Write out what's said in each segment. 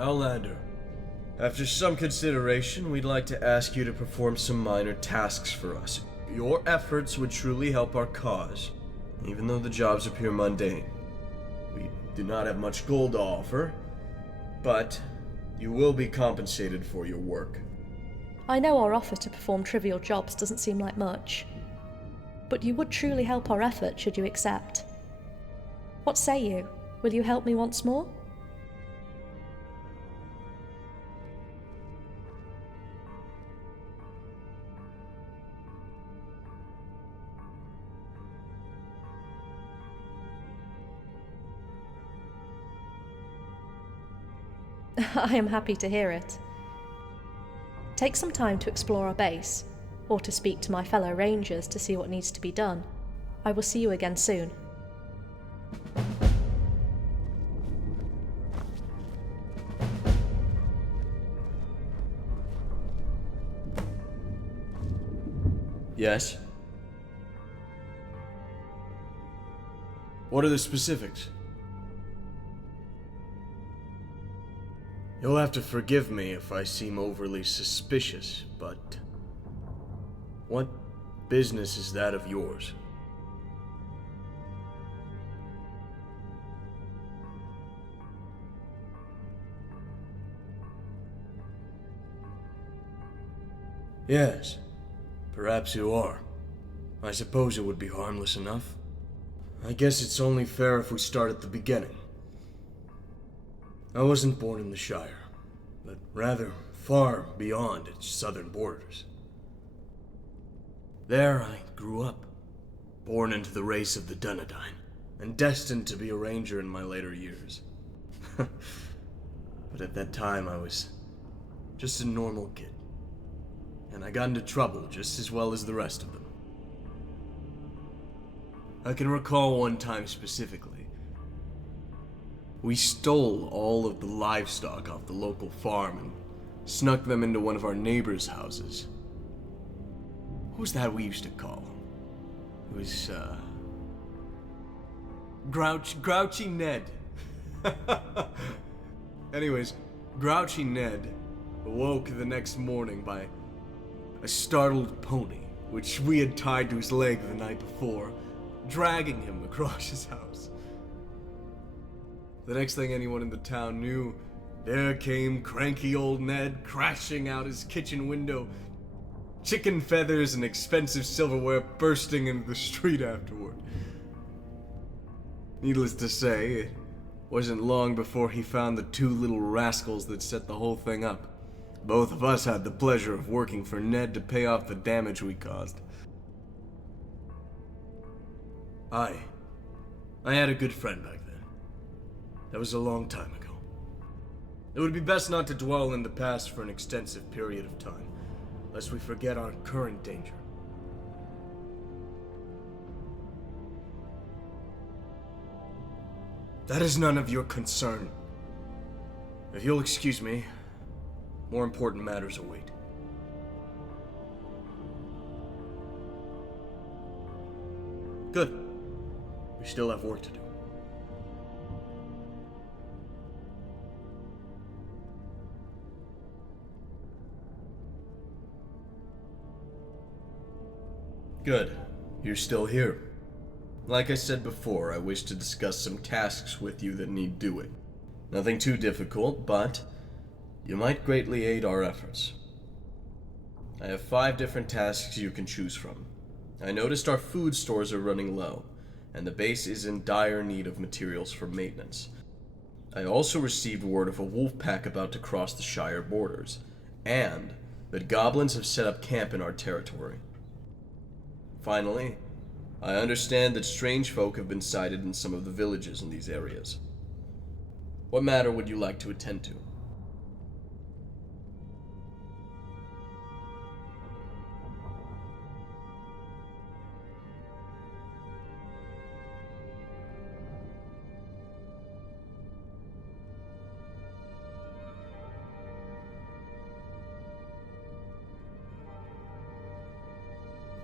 Outlander, after some consideration, we'd like to ask you to perform some minor tasks for us. Your efforts would truly help our cause, even though the jobs appear mundane. We do not have much gold to offer, but you will be compensated for your work. I know our offer to perform trivial jobs doesn't seem like much, but you would truly help our effort should you accept. What say you? Will you help me once more? I am happy to hear it. Take some time to explore our base, or to speak to my fellow rangers to see what needs to be done. I will see you again soon. Yes? What are the specifics? You'll have to forgive me if I seem overly suspicious, but what business is that of yours? Yes, perhaps you are. I suppose it would be harmless enough. I guess it's only fair if we start at the beginning. I wasn't born in the Shire, but rather far beyond its southern borders. There I grew up, born into the race of the Dunedain, and destined to be a ranger in my later years. But at that time I was just a normal kid, and I got into trouble just as well as the rest of them. I can recall one time specifically. We stole all of the livestock off the local farm and snuck them into one of our neighbors' houses. What was that we used to call him? It was, Grouchy Ned. Anyways, Grouchy Ned awoke the next morning by a startled pony, which we had tied to his leg the night before, dragging him across his house. The next thing anyone in the town knew, there came cranky old Ned crashing out his kitchen window, chicken feathers and expensive silverware bursting into the street afterward. Needless to say, it wasn't long before he found the two little rascals that set the whole thing up. Both of us had the pleasure of working for Ned to pay off the damage we caused. I had a good friend back then. That was a long time ago. It would be best not to dwell in the past for an extensive period of time, lest we forget our current danger. That is none of your concern. If you'll excuse me, more important matters await. Good. We still have work to do. Good. You're still here. Like I said before, I wish to discuss some tasks with you that need doing. Nothing too difficult, but you might greatly aid our efforts. I have 5 different tasks you can choose from. I noticed our food stores are running low, and the base is in dire need of materials for maintenance. I also received word of a wolf pack about to cross the Shire borders, and that goblins have set up camp in our territory. Finally, I understand that strange folk have been sighted in some of the villages in these areas. What matter would you like to attend to?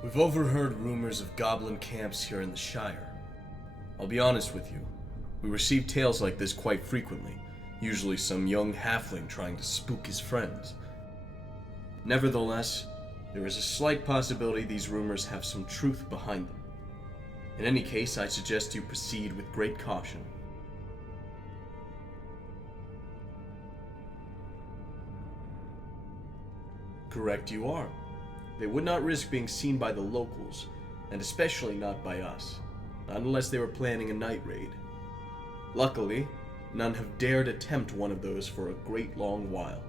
We've overheard rumors of goblin camps here in the Shire. I'll be honest with you, we receive tales like this quite frequently, usually some young halfling trying to spook his friends. Nevertheless, there is a slight possibility these rumors have some truth behind them. In any case, I suggest you proceed with great caution. Correct you are. They would not risk being seen by the locals, and especially not by us, not unless they were planning a night raid. Luckily, none have dared attempt one of those for a great long while.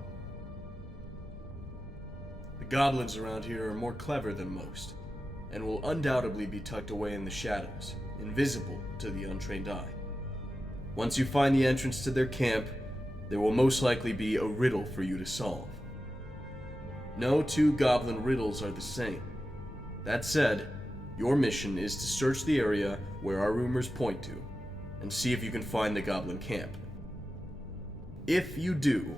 The goblins around here are more clever than most, and will undoubtedly be tucked away in the shadows, invisible to the untrained eye. Once you find the entrance to their camp, there will most likely be a riddle for you to solve. No two goblin riddles are the same. That said, your mission is to search the area where our rumors point to, and see if you can find the goblin camp. If you do,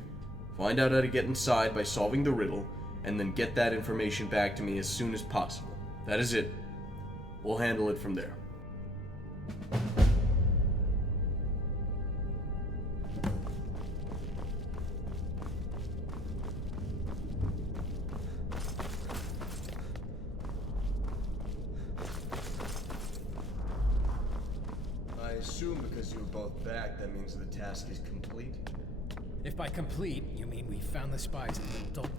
find out how to get inside by solving the riddle, and then get that information back to me as soon as possible. That is it. We'll handle it from there. I assume because you were both back, that means the task is complete? If by complete, you mean we found the spies in Little Dalton.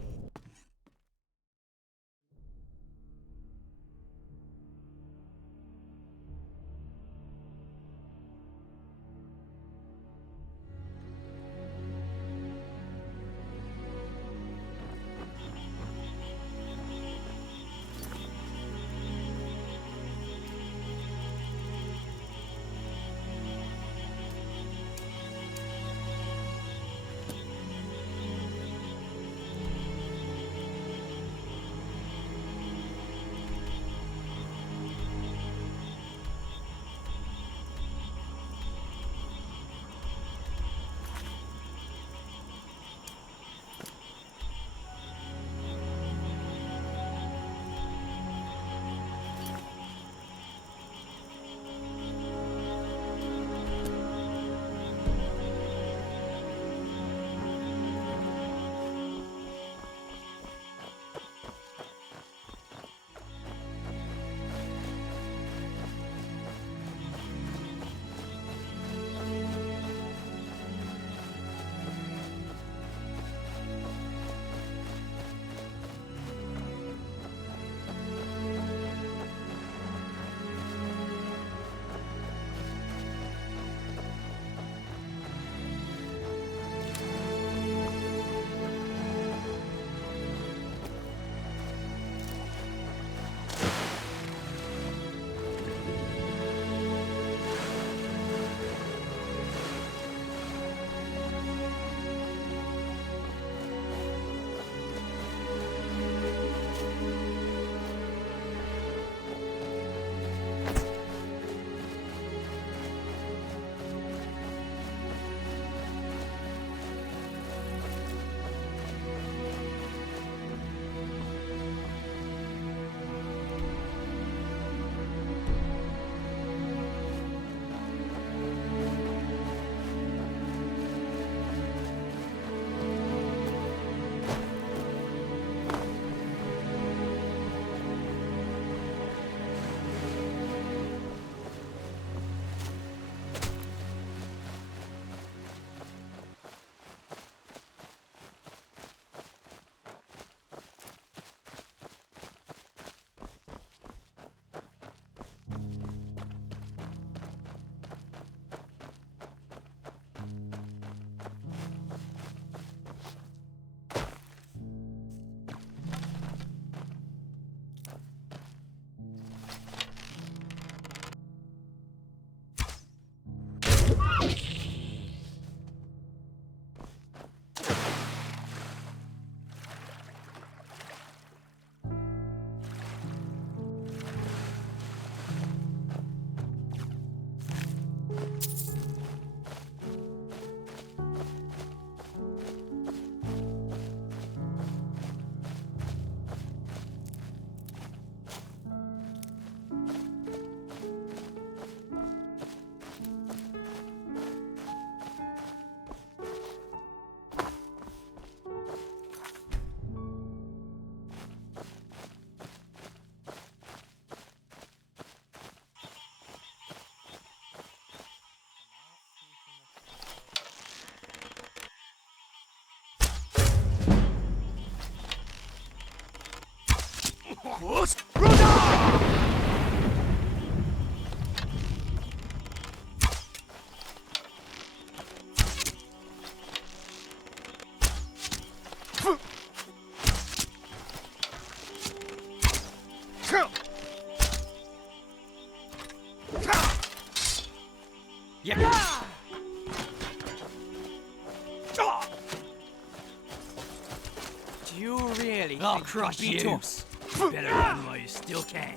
I'll crush you. Tough. Better run while you still can.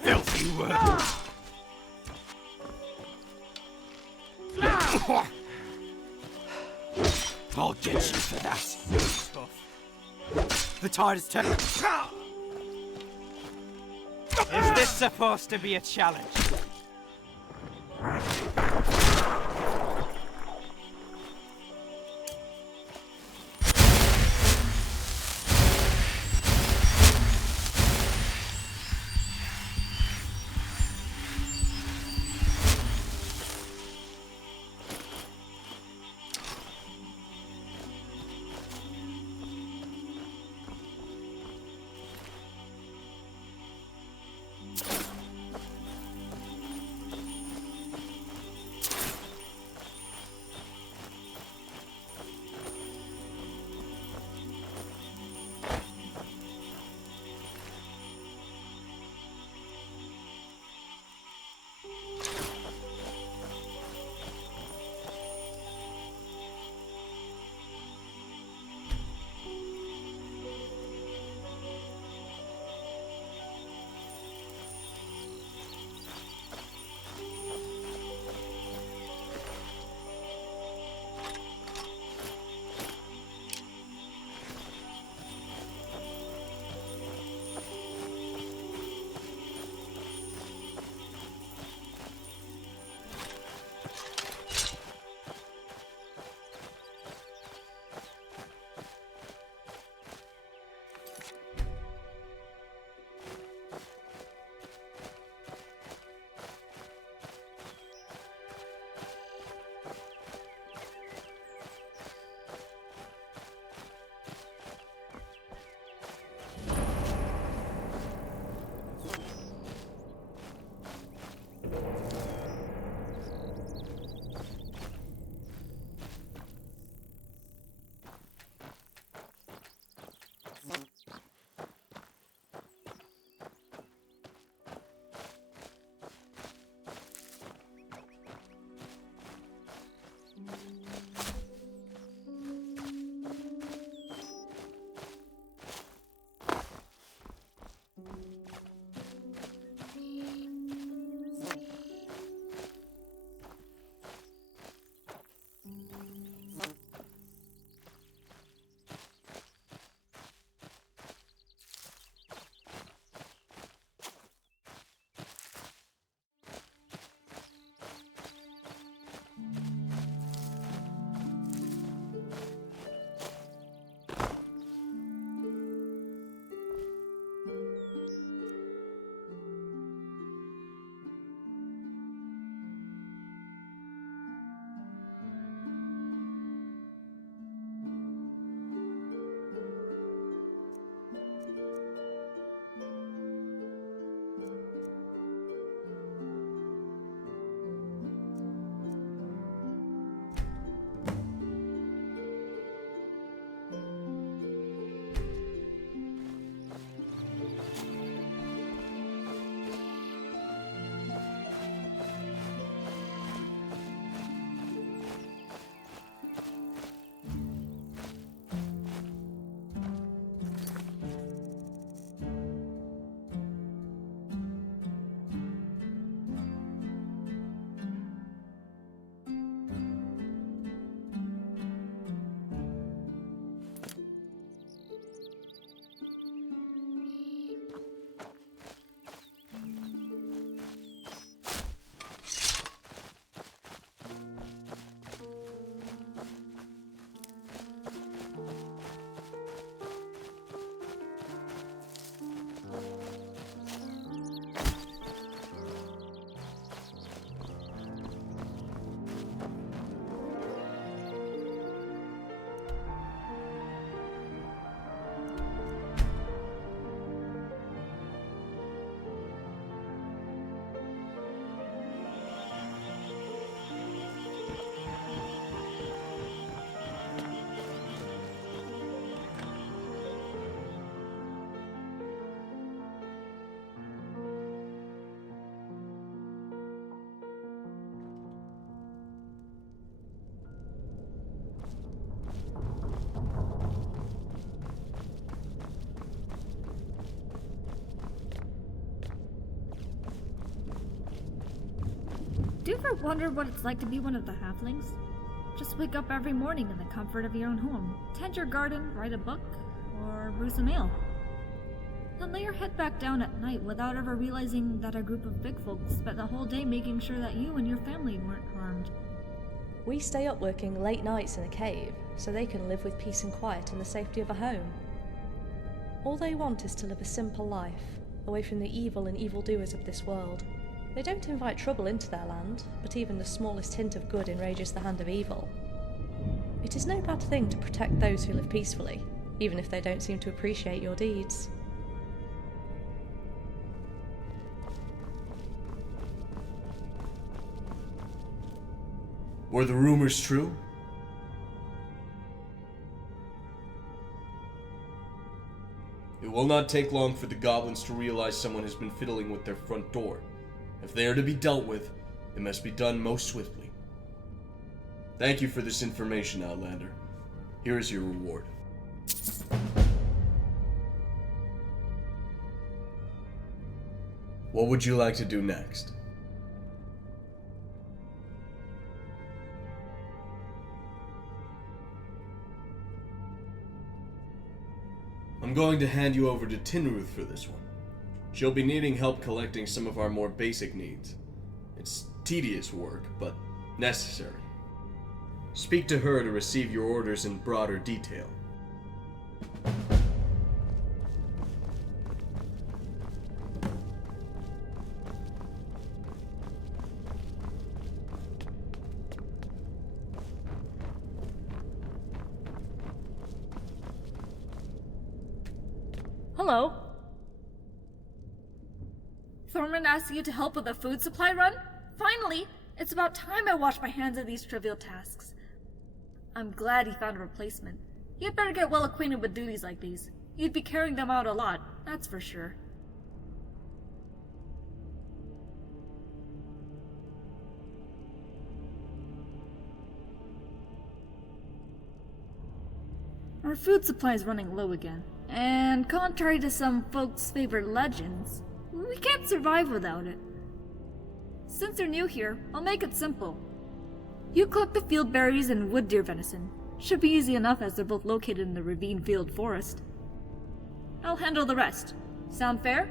Filthy worm. I'll get you for that. Tough. The tide is turning. Is this supposed to be a challenge? you ever wondered what it's like to be one of the halflings? Just wake up every morning in the comfort of your own home, tend your garden, write a book, or brew some ale. Then lay your head back down at night without ever realizing that a group of big folks spent the whole day making sure that you and your family weren't harmed. We stay up working late nights in a cave, so they can live with peace and quiet in the safety of a home. All they want is to live a simple life, away from the evil and evildoers of this world. They don't invite trouble into their land, but even the smallest hint of good enrages the hand of evil. It is no bad thing to protect those who live peacefully, even if they don't seem to appreciate your deeds. Were the rumors true? It will not take long for the goblins to realize someone has been fiddling with their front door. If they are to be dealt with, it must be done most swiftly. Thank you for this information, Outlander. Here is your reward. What would you like to do next? I'm going to hand you over to Tinruth for this one. She'll be needing help collecting some of our more basic needs. It's tedious work, but necessary. Speak to her to receive your orders in broader detail. Hello? Thorman asked you to help with a food supply run? Finally! It's about time I washed my hands of these trivial tasks. I'm glad he found a replacement. He had better get well acquainted with duties like these. You'd be carrying them out a lot, that's for sure. Our food supply is running low again, and contrary to some folks' favorite legends, we can't survive without it. Since you're new here, I'll make it simple. You collect the field berries and wood deer venison. Should be easy enough as they're both located in the ravine field forest. I'll handle the rest. Sound fair?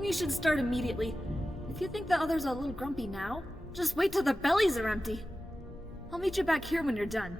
We should start immediately. If you think the others are a little grumpy now, just wait till their bellies are empty. I'll meet you back here when you're done.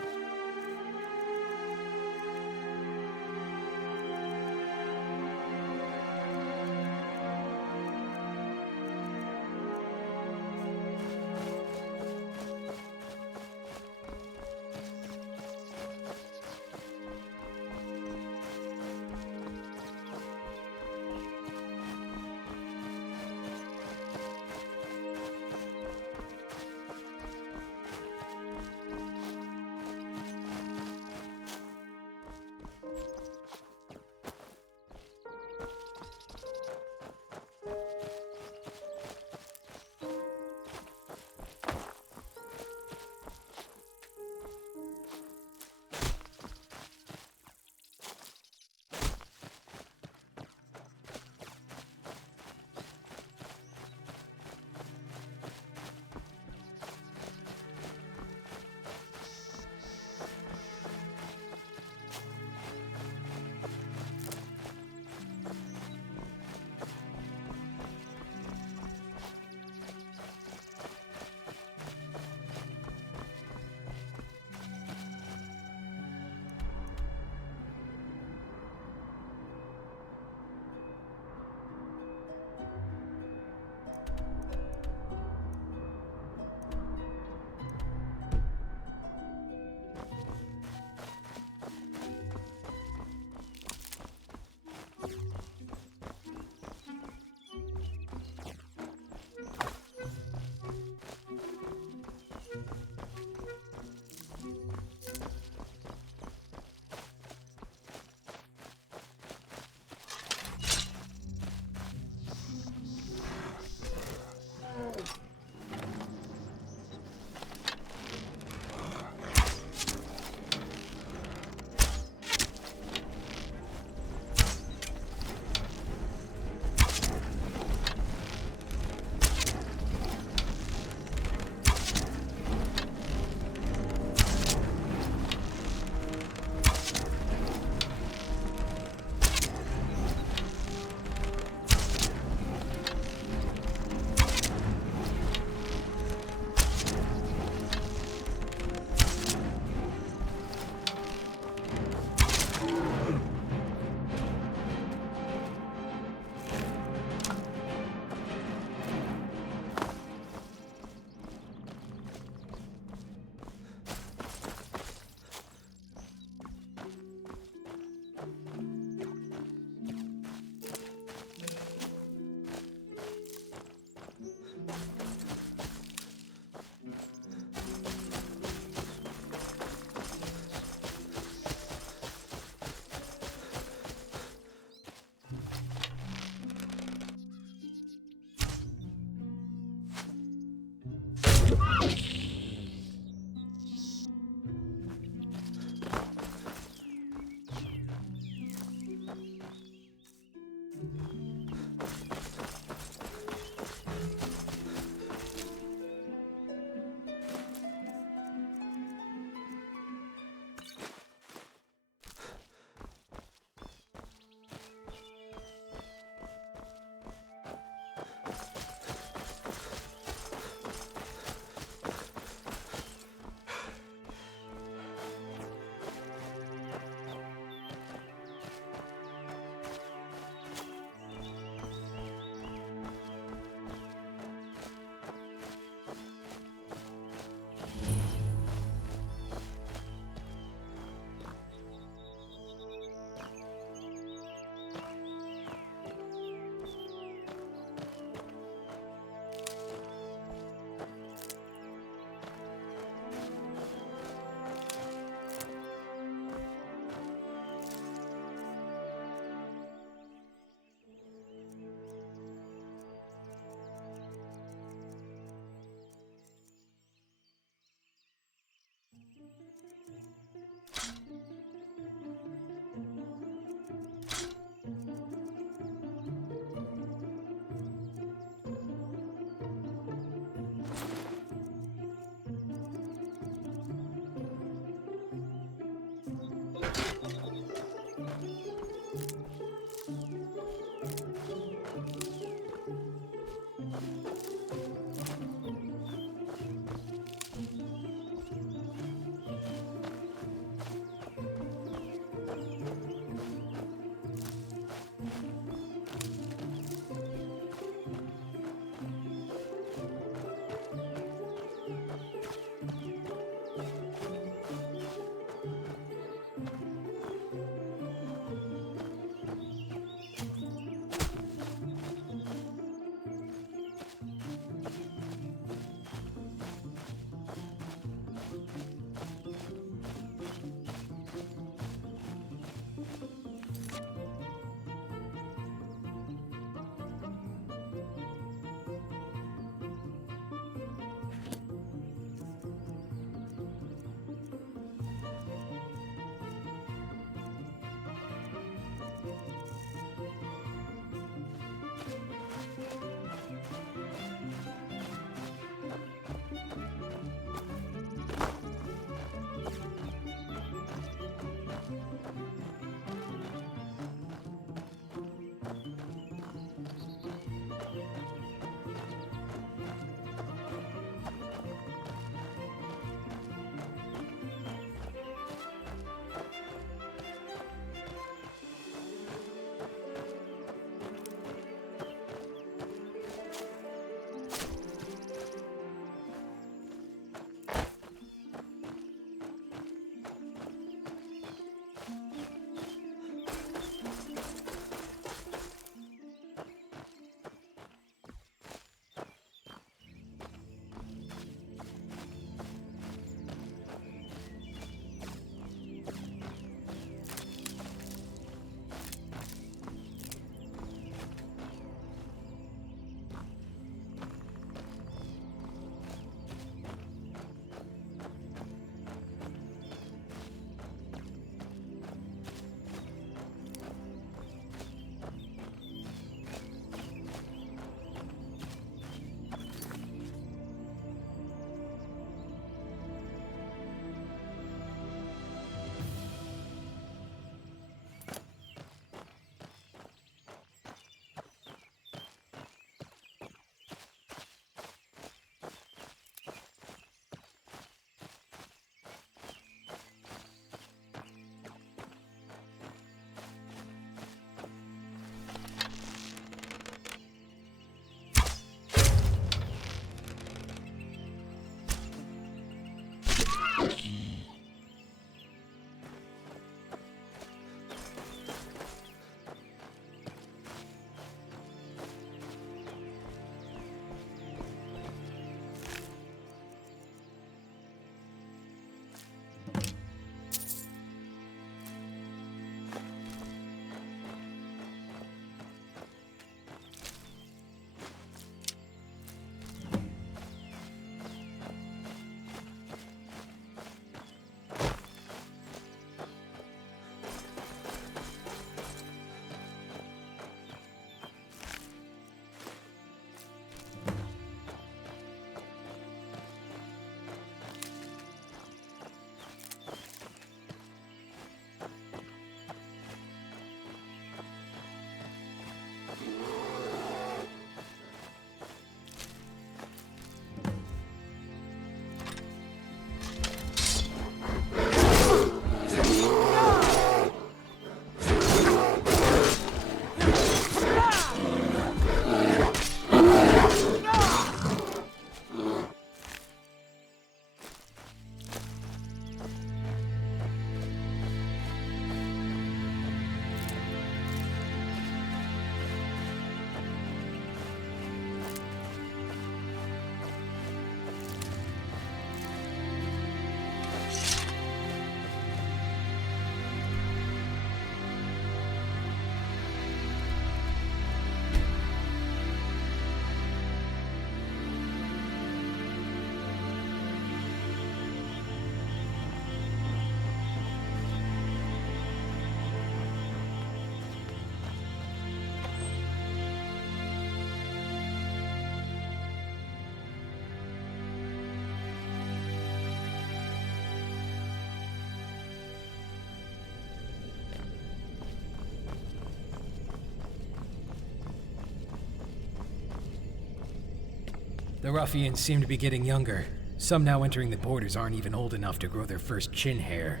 The ruffians seem to be getting younger. Some now entering the borders aren't even old enough to grow their first chin hair.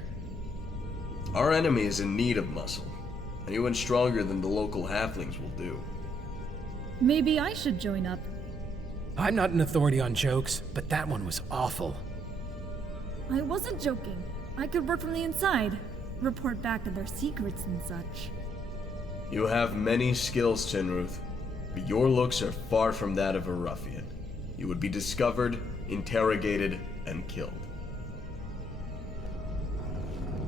Our enemy is in need of muscle. Anyone stronger than the local halflings will do. Maybe I should join up. I'm not an authority on jokes, but that one was awful. I wasn't joking. I could work from the inside, report back on their secrets and such. You have many skills, Tinruth, but your looks are far from that of a ruffian. You would be discovered, interrogated, and killed.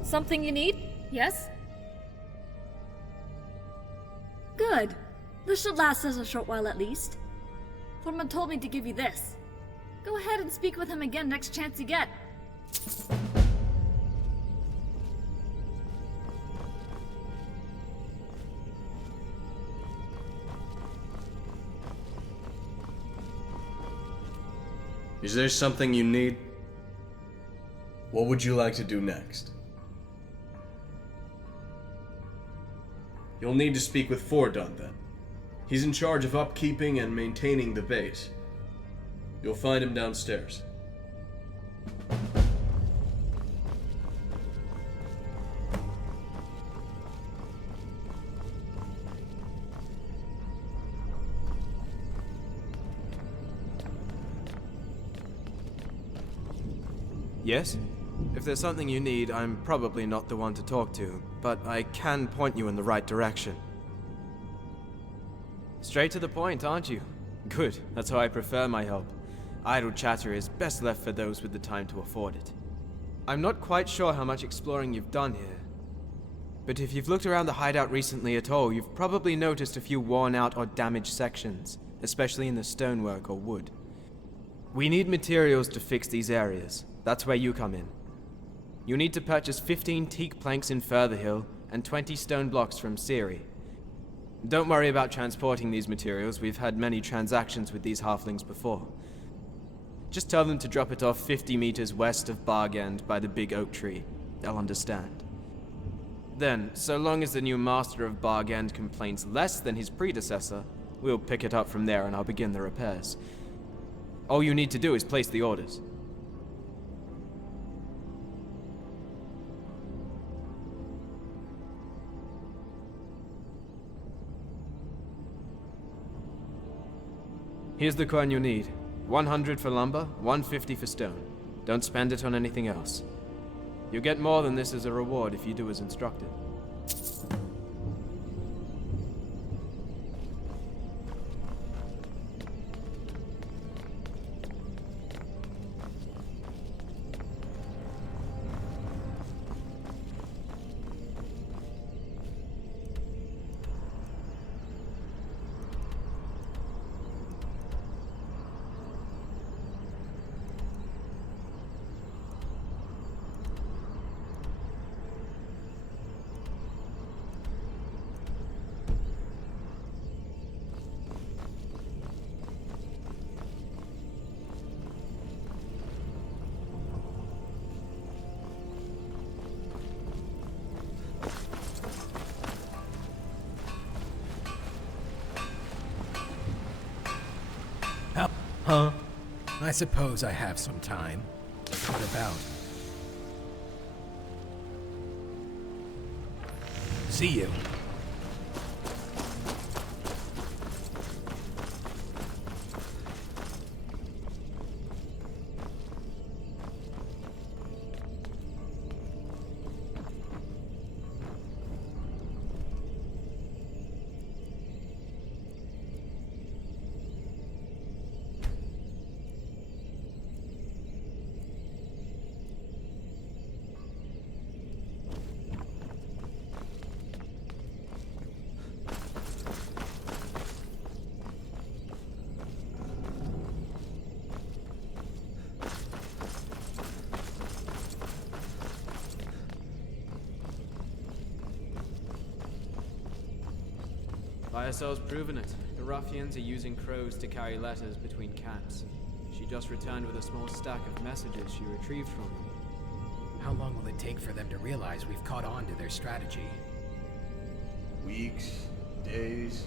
Something you need? Yes? Good. This should last us a short while at least. Thorman told me to give you this. Go ahead and speak with him again next chance you get. Is there something you need? What would you like to do next? You'll need to speak with Fordun then. He's in charge of upkeeping and maintaining the base. You'll find him downstairs. Yes? If there's something you need, I'm probably not the one to talk to, but I can point you in the right direction. Straight to the point, aren't you? Good, that's how I prefer my help. Idle chatter is best left for those with the time to afford it. I'm not quite sure how much exploring you've done here, but if you've looked around the hideout recently at all, you've probably noticed a few worn out or damaged sections, especially in the stonework or wood. We need materials to fix these areas. That's where you come in. You need to purchase 15 teak planks in Furtherhill and 20 stone blocks from Siri. Don't worry about transporting these materials, we've had many transactions with these halflings before. Just tell them to drop it off 50 meters west of Bargend by the big oak tree. They'll understand. Then, so long as the new master of Bargend complains less than his predecessor, we'll pick it up from there and I'll begin the repairs. All you need to do is place the orders. Here's the coin you need. 100 for lumber, 150 for stone. Don't spend it on anything else. You'll get more than this as a reward if you do as instructed. Huh? I suppose I have some time. What about? See you. ISL's proven it. The ruffians are using crows to carry letters between camps. She just returned with a small stack of messages she retrieved from them. How long will it take for them to realize we've caught on to their strategy? Weeks, days,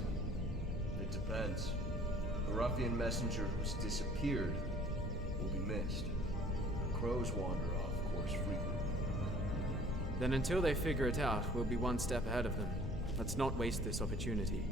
it depends. The ruffian messenger who's disappeared will be missed. The crows wander off course frequently. Then until they figure it out, we'll be one step ahead of them. Let's not waste this opportunity.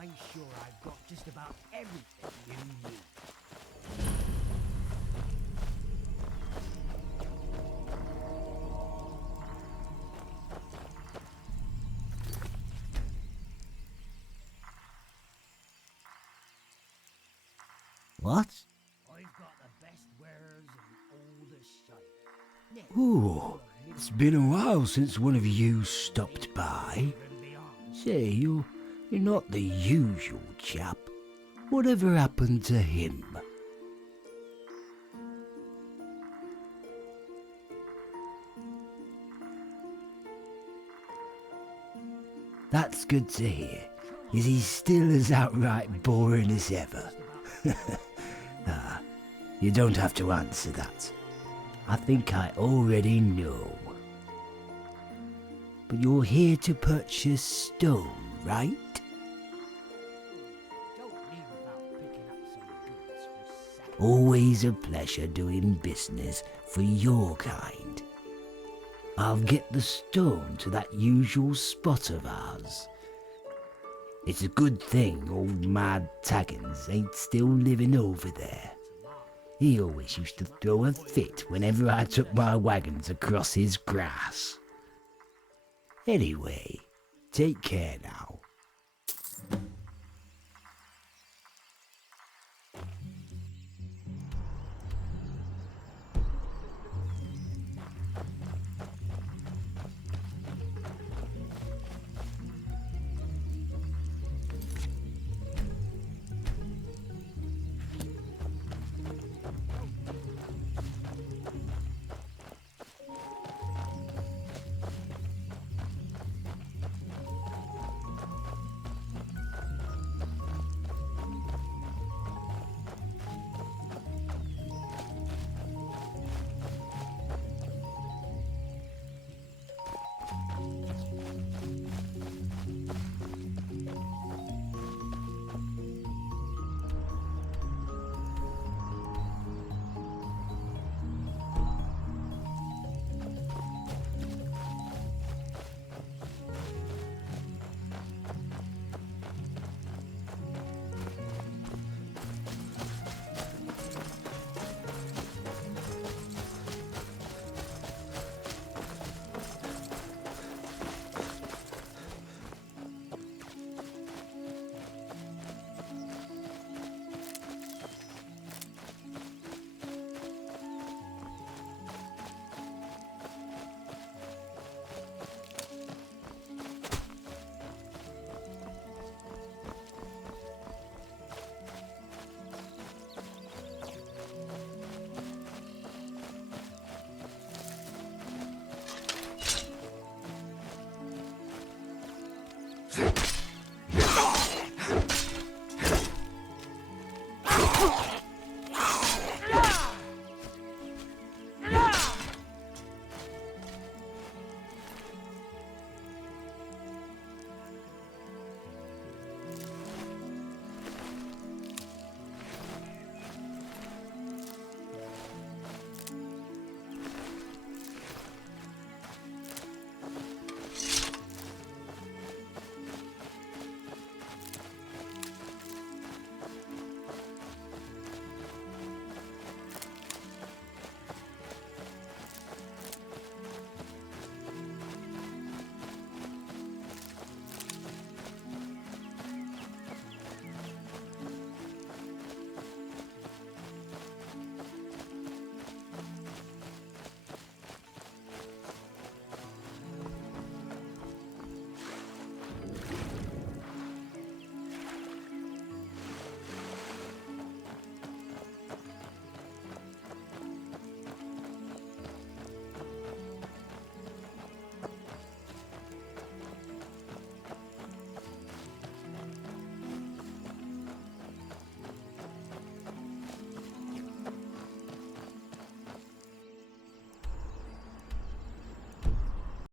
I'm sure I've got just about everything you need. What? I've got the best wares in all the Shire. Ooh, it's been a while since one of you stopped by. And beyond. Say, you're not the usual chap. Whatever happened to him? That's good to hear. Is he still as outright boring as ever? You don't have to answer that. I think I already know. But you're here to purchase stone, right? Don't leave without picking up some goods for sale. Always a pleasure doing business for your kind. I'll get the stone to that usual spot of ours. It's a good thing old Mad Taggins ain't still living over there. He always used to throw a fit whenever I took my wagons across his grass. Anyway, take care now. Oh!